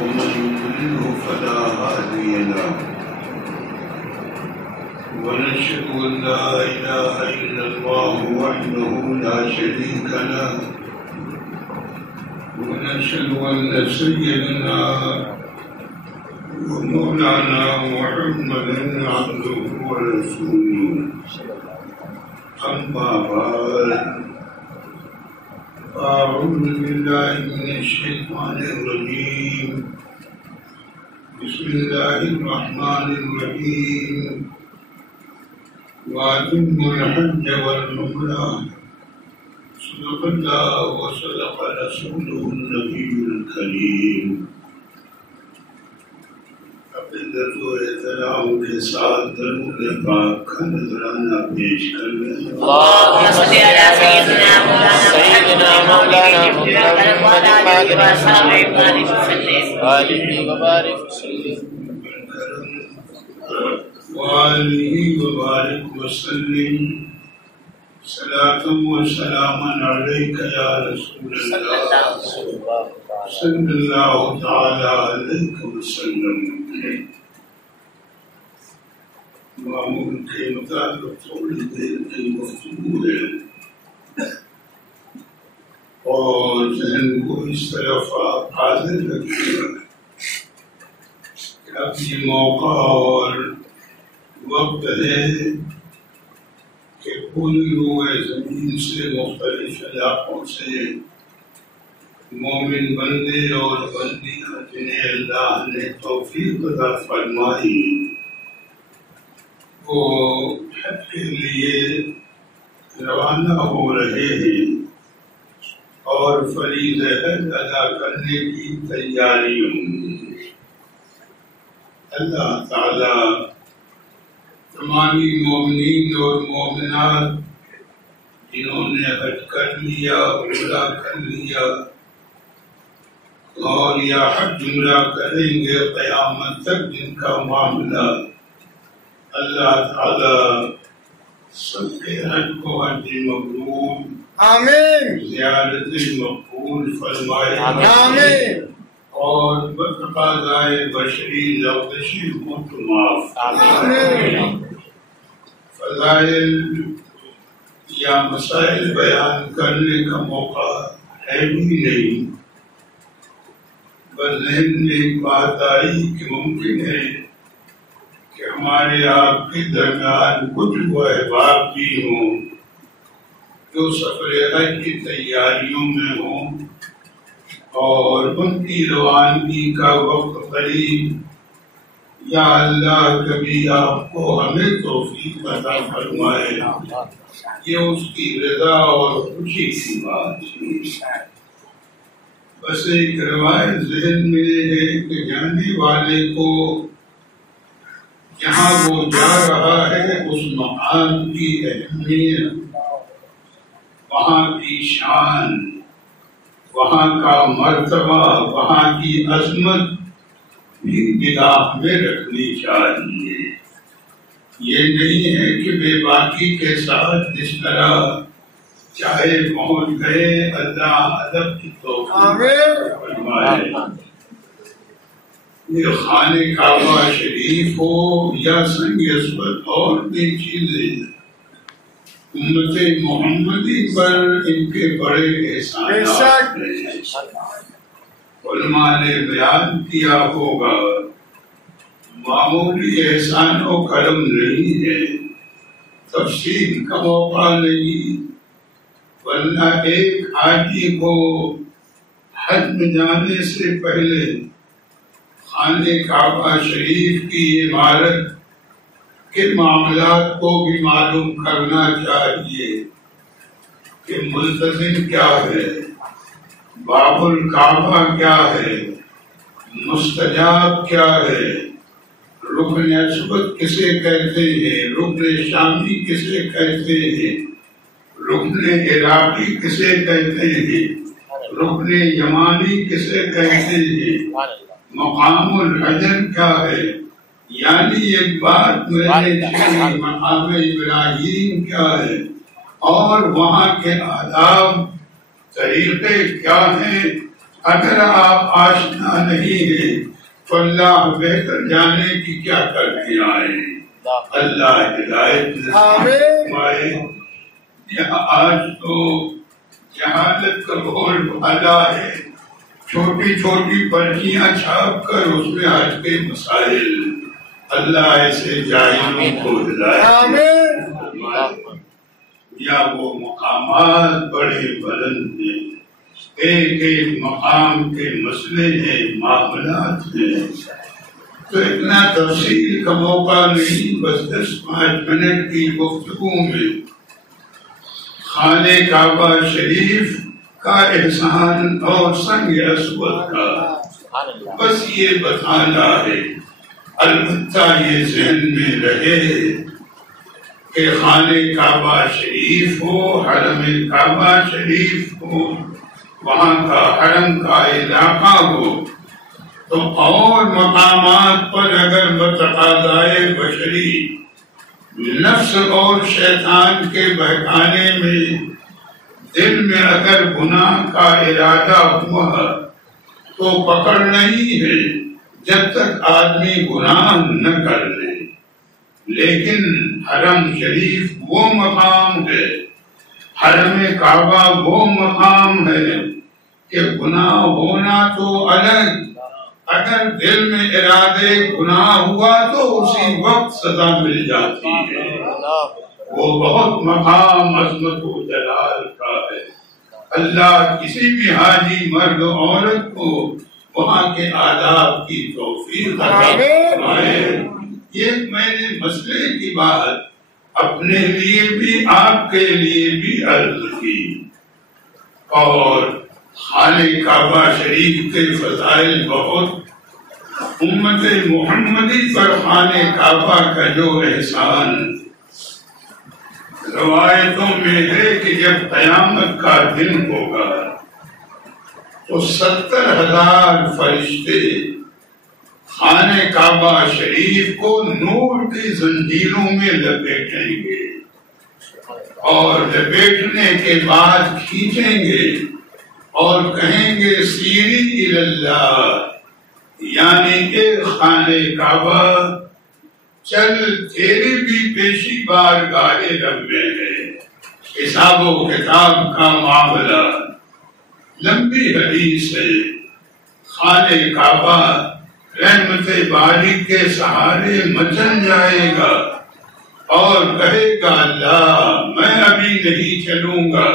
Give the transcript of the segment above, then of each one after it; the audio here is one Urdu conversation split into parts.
ومن يضلله فلا هادي له ونشهد أن لا إله إلا الله وحده لا شريك له ونشهد أن سيدنا ومولانا محمدا عبده ورسوله أما بعد أعوذ بالله من الشيطان الرجيم بسم الله الرحمن الرحيم وأتموا الحج والعمرة صدق الله وصدق رسوله النبي الكريم عقیدت و احترام کے ساتھ درود پاک کا نذرانہ پیش کر رہے ہیں اللهم صل على سيدنا مولانا محمد وعلى آله وبارك وسلم وآله وبارك وسلم صلاة وسلاما عليك يا رسول الله صلى الله تعالى عليك وسلم معمول کے مطابق تھوڑی دیر کی گفتگو ہے اور ذہن کو اس طرف حاضر رکھیے کہ اب یہ موقع اور وقت ہے کہ پوری روئے زمین سے مختلف علاقوں سے مومن بندے اور بندیاں جنہیں اللہ نے توفیق عطا فرمائی وہ حج کے لیے روانہ ہو رہے ہیں اور فریضہ حج ادا کرنے کی تیاریوں میں اللہ تعالی تمامی مومنین اور مومنات جنہوں نے حج کر لیا عمرہ کر لیا اور یا حج عمرہ کریں گے قیامت تک جن کا معاملہ اللہ تعالی سب کے حج کو حج مقبول آمین زیارت مقبول فرمائے آمین اور بتقاضائے بشری لغزشی کو معاف آمین فضائل یا مسائل بیان کرنے کا موقع ہے بھی نہیں بس ذہن میں ایک بات آئی کہ ممکن ہے کہ ہمارے آپ کے درمیان کچھ وہ احباب بھی ہوں جو سفر حج کی تیاریوں میں ہوں اور ان کی روانگی کا وقت قریب یا اللہ کبھی آپ کو ہمیں توفیق عطا فرمائے یہ اس کی رضا اور خوشی کی بات ہے بس ایک روایت ذہن میں ہے کہ جانے والے کو جہاں وہ جا رہا ہے اس مقام کی اہمیت وہاں کی شان وہاں کا مرتبہ وہاں کی عظمت بھی نگاہ میں رکھنی چاہیے یہ نہیں ہے کہ بے باکی کے ساتھ جس طرح چاہے پہنچ گئے اللہ ادب کی توفیق فرمائے یہ خانہ کعبہ شریف ہو یا سنگ اسود اور بھی چیزیں امت محمدی پر ان کے بڑے احسانات ہیں علماء نے بیان کیا ہوگا معمولی احسان و کرم نہیں ہے تفصیل کا موقع نہیں ورنہ ایک حاجی کو حج میں جانے سے پہلے خانہ کعبہ شریف کی عمارت کے معاملات کو بھی معلوم کرنا چاہیے کہ ملتزم کیا ہے باب الکعبہ کیا ہے مستجاب کیا ہے رکن اسود کسے کہتے ہیں رکن شامی کسے کہتے ہیں رکن عراقی کسے کہتے ہیں رکن یمانی کسے کہتے ہیں مقام الحجر کیا ہے یعنی ایک بات میں نے کہی مقام ابراہیم کیا ہے اور وہاں کے آداب طریقے کیا ہیں اگر آپ آشنا نہیں ہیں تو اللہ بہتر جانے کی کیا کر کے آئے. اللہ ہدایت فرمائے. یہاں آج تو جہالت کا بہت بھالا ہے. چھوٹی چھوٹی پرچیاں چھاپ کر اس میں آج کے مسائل. اللہ ایسے جاہلوں کو ہدایت فرمائے. یا وہ مقامات بڑے بلند ہیں، ایک ایک مقام کے مسئلے ہیں، معاملات ہیں. تو اتنا تفصیل کا موقع نہیں، بس 10-5 منٹ کی گفتگو میں خانہ کعبہ شریف کا احسان اور سنگ اسود کا بس یہ بتانا ہے. البتہ یہ ذہن میں رہے کہ خانہ کعبہ شریف ہو، حرم کعبہ شریف ہو، وہاں کا حرم کا علاقہ ہو، تو اور مقامات پر اگر بتقاضائے بشری نفس اور شیطان کے بہکانے میں دل میں اگر گناہ کا ارادہ ہوا تو پکڑ نہیں ہے جب تک آدمی گناہ نہ کر لے. لیکن حرم شریف وہ مقام ہے، حرم کعبہ وہ مقام ہے کہ گناہ ہونا تو الگ، اگر دل میں ارادے گناہ ہوا تو اسی وقت سزا مل جاتی ہے. وہ بہت مقام عظمت و جلال کا ہے. اللہ کسی بھی حاجی مرد و عورت کو وہاں کے آداب کی توفیق عطا فرمائے. یہ میں نے مسئلے کی بات اپنے لیے بھی آپ کے لیے بھی عرض کی. اور خانہ کعبہ شریف کے فضائل بہت. امت محمدی پر خانہ کعبہ کا جو احسان روایتوں میں ہے کہ جب قیامت کا دن ہوگا تو 70,000 فرشتے خانہ کعبہ شریف کو نور کی زنجیروں میں لپیٹیں گے اور لپیٹنے کے بعد کھینچیں گے اور کہیں گے سیری اللہ، یعنی کہ خانہ کعبہ چل تیری بھی پیشی بارگاہ رب میں ہے. حساب و کتاب کا معاملہ لمبی حدیث ہے. خانہ کعبہ رحمت باری کے سہارے مچل جائے گا اور کہے گا اللہ میں ابھی نہیں چلوں گا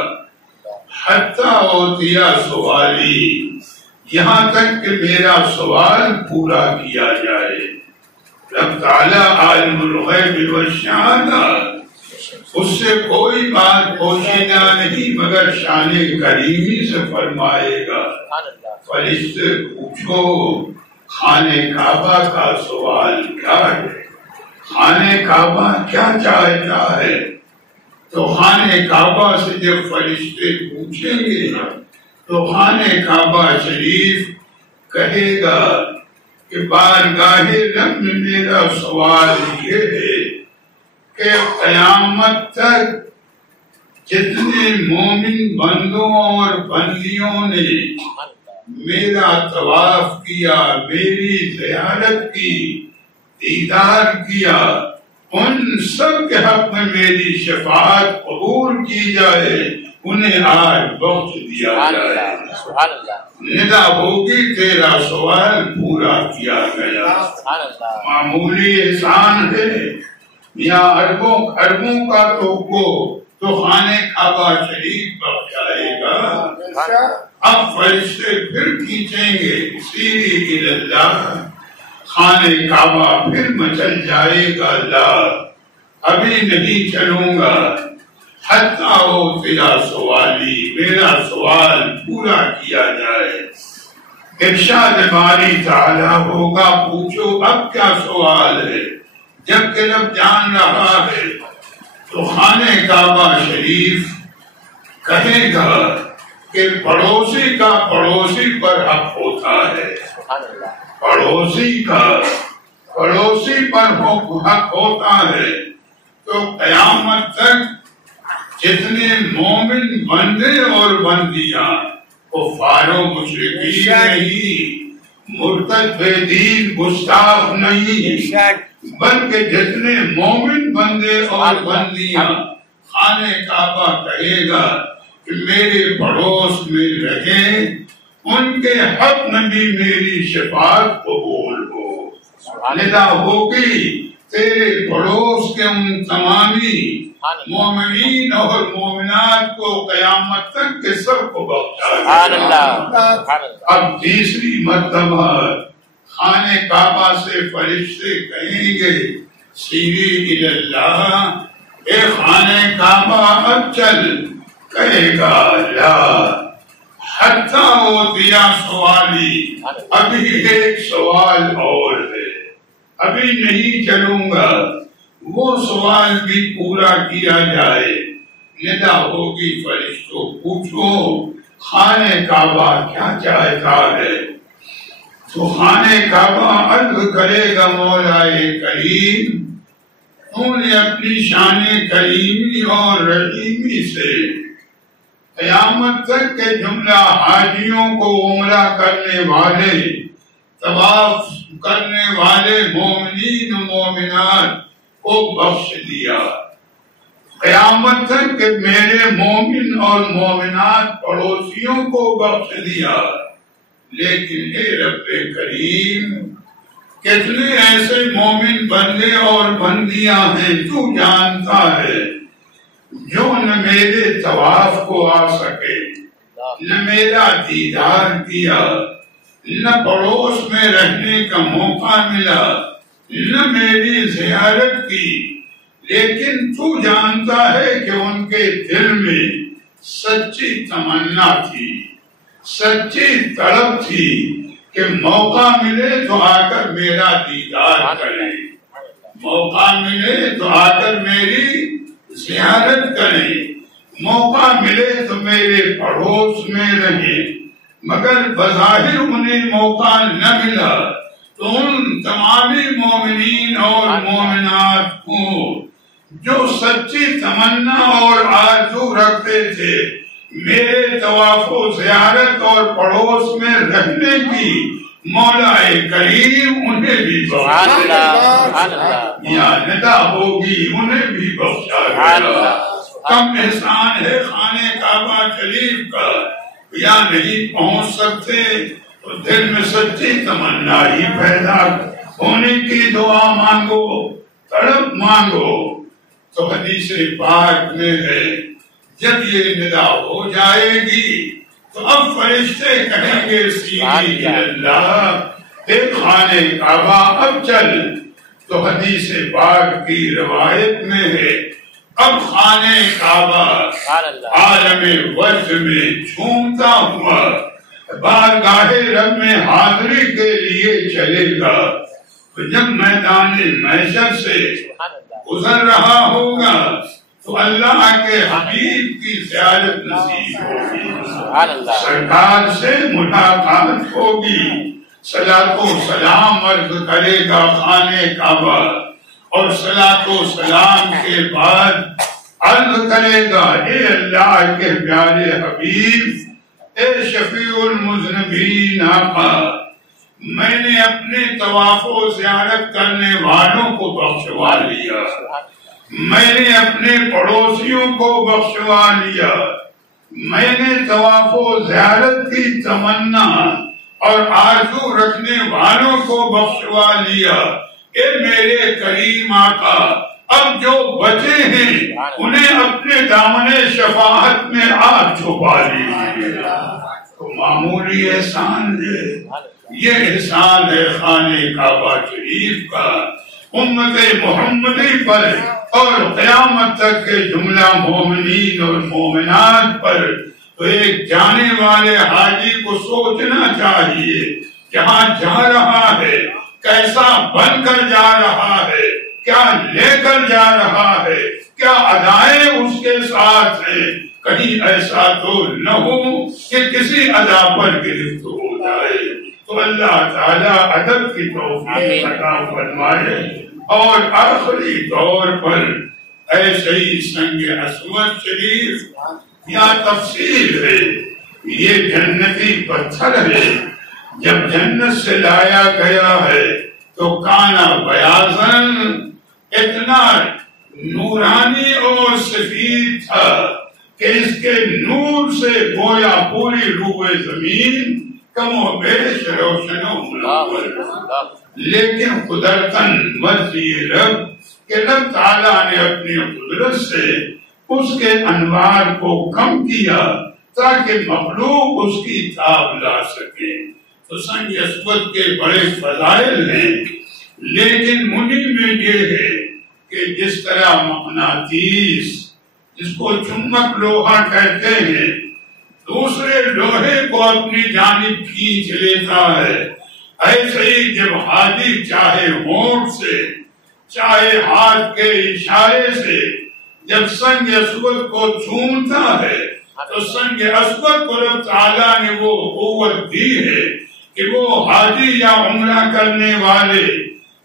حتیٰ اوتیا سوالی، یہاں تک کہ میرا سوال پورا کیا جائے. رب تعالیٰ عالم الغیب والشہادہ، اس سے کوئی بات پوشیدہ نہیں مگر شان کریمی سے فرمائے گا فرشتے پوچھو خانہ کعبہ کا سوال کیا ہے، خانہ کعبہ کیا چاہتا ہے. تو خانہ کعبہ سے جب فرشتے پوچھیں گے تو خانہ کعبہ شریف کہے گا کہ بارگاہ رب میں میرا سوال یہ ہے کہ قیامت تک جتنے مومن بندوں اور بندیوں نے میرا طواف کیا، میری زیارت کی، دیدار کیا، ان سب کے حق میں میری شفاعت قبول کی جائے، انہیں آج بخش دیا جائے. ندا ہوگی تیرا سوال پورا کیا گیا. معمولی احسان ہے یا اربوں کا تو خانہ کعبہ شریف بخشائے گا. اب فرشتے پھر کھینچیں گے سیری اللہ، خانہ کعبہ پھر مچل جائے گا اللہ ابھی نہیں چلوں گا حتیٰ ہو تیرا سوالی، میرا سوال پورا کیا جائے. ارشاد باری تعالیٰ ہوگا پوچھو اب کیا سوال ہے. جب کہ رب جان رہا ہے تو خانہ کعبہ شریف کہے گا کہ پڑوسی کا پڑوسی پر حق ہوتا ہے، پڑوسی کا پڑوسی پر حق ہوتا ہے. تو قیامت تک جتنے مومن بندے اور بندیاں کفار و مشرکین نہیں، مرتد بے دین گستاخ نہیں، بلکہ جتنے مومن بندے اور بندیاں خانہ کعبہ کہے گا کہ میرے پڑوس میں رہیں، ان کے حق میں بھی میری شفاعت قبول ہو۔ ندا ہوگی تیرے پڑوس کے ان تمامی مومنین اور مومنات کو قیامت تک کے سب کو بخشا۔ اب تیسری مرتبہ خانہ کعبہ سے فرشتے کہیں گے سیری اللہ، اے خانہ کعبہ اب چل، کہے گا لا حتی وہ دیا سوالی، ابھی ایک سوال اور ہے، ابھی نہیں چلوں گا، وہ سوال بھی پورا کیا جائے۔ ندا ہوگی فرشتوں پوچھو خانہ کعبہ کیا چاہتا ہے؟ تو خانہ کعبہ عرض کرے گا مولا کریم، تو نے اپنی شان کریمی اور رحیمی سے قیامت تک کے جملہ حاجیوں کو عمرہ کرنے والے، طواف کرنے والے مومنین و مومنات کو بخش دیا، قیامت تک کہ میرے مومن اور مومنات پڑوسیوں کو بخش دیا، لیکن اے رب کریم کتنے ایسے مومن بندے اور بندیاں ہیں تو جانتا ہے، جو نہ میرے طواف کو آ سکے، نہ میرا دیدار کیا، نہ پڑوس میں رہنے کا موقع ملا، نہ میری زیارت کی، لیکن تو جانتا ہے کہ ان کے دل میں سچی تمنا تھی، سچی طلب تھی کہ موقع ملے تو آ کر میرا دیدار کریں، موقع ملے تو آ کر میری زیارت کریں، موقع ملے تو میرے پڑوس میں رہیں، مگر بظاہر انہیں موقع نہ ملا تو ان تمامی مومنین اور مومنات کو جو سچی تمنا اور آرزو رکھتے تھے میرے طواف و زیارت اور پڑوس میں رہنے کی، مولا کریم انہیں بھی بخشا، یا ندا ہوگی انہیں بھی بخشا۔ کم احسان ہے خانہ کعبہ شریف کا، یا نہیں پہنچ سکتے تو دل میں سچی تمنا ہی پیدا ہونے کی دعا مانگو، طلب مانگو۔ تو حدیث پاک میں ہے جب یہ ندا ہو جائے گی تو اب فرشتے کہیں گے سیدھی اللہ، اے خانہ کعبہ اب چل۔ تو حدیث پاک کی روایت میں ہے اب خانہ کعبہ عالم وجد میں جھومتا ہوا بارگاہ رب میں حاضری کے لیے چلے گا، تو جب میدان محشر سے گزر رہا ہوگا تو اللہ کے حبیب کی زیارت نصیب ہوگی، سرکار سے ملاقات ہوگی، صلاۃ و سلام عرض کرے گا خانہ کعبہ، اور صلاۃ و سلام کے بعد عرض کرے گا اے اللہ کے پیارے حبیب، اے شفیع المذنبین آقا، میں نے اپنے طواف و زیارت کرنے والوں کو بخشوا لیا، میں نے اپنے پڑوسیوں کو بخشوا لیا، میں نے طواف و زیارت کی تمنا اور آرزو رکھنے والوں کو بخشوا لیا، اے میرے کریم آقا اب جو بچے ہیں انہیں اپنے دامن شفاعت میں آپ چھپا لیجیے۔ تو معمولی احسان ہے، یہ احسان ہے خانہ کعبہ شریف کا امت محمدی پر اور قیامت تک کے جملہ مومنین اور مومنات پر۔ تو ایک جانے والے حاجی کو سوچنا چاہیے جہاں جا رہا ہے کیسا بن کر جا رہا ہے، کیا لے کر جا رہا ہے، کیا ادائیں اس کے ساتھ ہیں، کہیں ایسا تو نہ ہو کہ کسی ادا پر گرفت ہو جائے۔ تو اللہ تعالیٰ ادب کی توفیق عطا فرمائے، اور آخری دور پر ایسے ہی سنگ اسود شریف یا تفصیل ہے یہ جنتی پتھر ہے، جب جنت سے لایا گیا ہے تو کانا بیاضن اتنا نورانی اور سفید تھا کہ اس کے نور سے گویا پوری روح زمین کم و بیش روشن و منور، لیکن قدرتاً مرضی رب کہ رب تعالیٰ نے اپنی قدرت سے اس کے انوار کو کم کیا تاکہ مخلوق اس کی تاب لا سکے۔ تو سنگ اسود کے بڑے فضائل ہیں، لیکن منی میں یہ ہے کہ جس طرح مقناطیس جس کو چمک لوہا کہتے ہیں دوسرے لوہے کو اپنی جانب کھینچ لیتا ہے، ایسے ہی جب حاجی چاہے ہونٹ سے چاہے ہاتھ کے اشارے سے جب سنگ اسود کو چھومتا ہے تو سنگ اسود کو رب تعالیٰ نے وہ قوت دی ہے کہ وہ حاجی یا عمرہ کرنے والے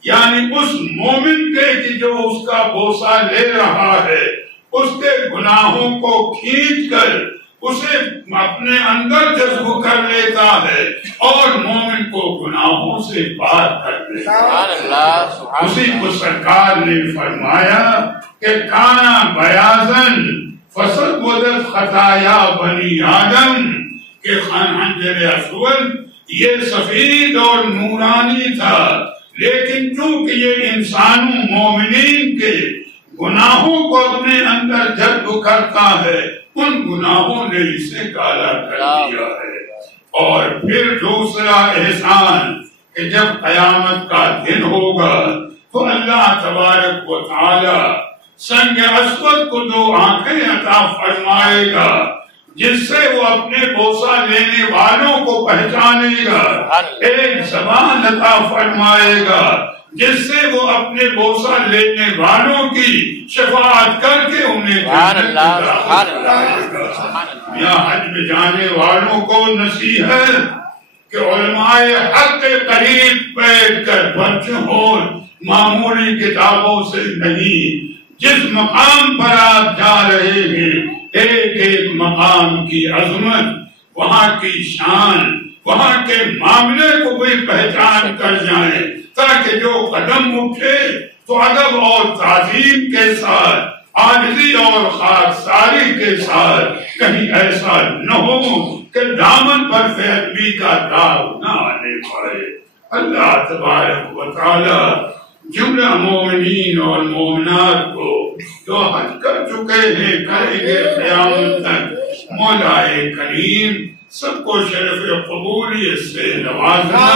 یعنی اس مومن کے کہ جو اس کا بوسہ لے رہا ہے اس کے گناہوں کو کھینچ کر اسے اپنے اندر جذب کر لیتا ہے اور مومن کو گناہوں سے پار کر دیتا ہے۔ اسی کو سرکار نے فرمایا کہ کانا بیاضن فسودت خطایا بنی آدم کہ خنجر اسود یہ سفید اور نورانی تھا، لیکن چونکہ یہ انسانوں مومنین کے گناہوں کو اپنے اندر جذب کرتا ہے ان گناہوں نے اسے کالا کر دیا ہے۔ اور پھر دوسرا احسان کہ جب قیامت کا دن ہوگا تو اللہ تبارک و تعالی سنگ اسود کو دو آنکھیں عطا فرمائے گا جس سے وہ اپنے بوسہ لینے والوں کو پہچانے گا، ایک زبان عطا فرمائے گا جس سے وہ اپنے بوسہ لینے والوں کی شفاعت کر کے انہیں جنت داخل کرے گا۔ یہاں حج میں جانے والوں کو نصیحت کہ علماء حق کے قریب بیٹھ کر بچوں ہوں، معمولی کتابوں سے نہیں، جس مقام پر آپ جا رہے ہیں ایک ایک مقام کی عظمت، وہاں کی شان، وہاں کے معاملے کو بھی پہچان کر جائیں تاکہ جو قدم اٹھے تو ادب اور تعظیم کے ساتھ، عاجزی اور خاکساری کے ساتھ، کہیں ایسا نہ ہو کہ دامن پر بے ادبی کا داغ نہ آنے پائے۔ اللہ تبارک و تعالی جملہ مومنین اور مومنات کو جو حج کر چکے ہیں کریں گے قیامت تک، مولا کریم سب کو شرف قبولیت سے نوازنا،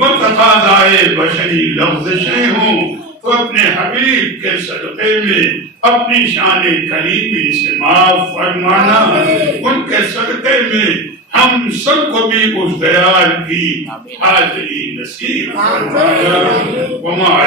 متقاضائے بشری لفظشیں ہوں تو اپنے حبیب کے صدقے میں اپنی شان کریمی سے معاف فرمانا، ان کے صدقے میں ہم سب کو بھی اس دیار کی حاضری نصیب فرمایا۔ وما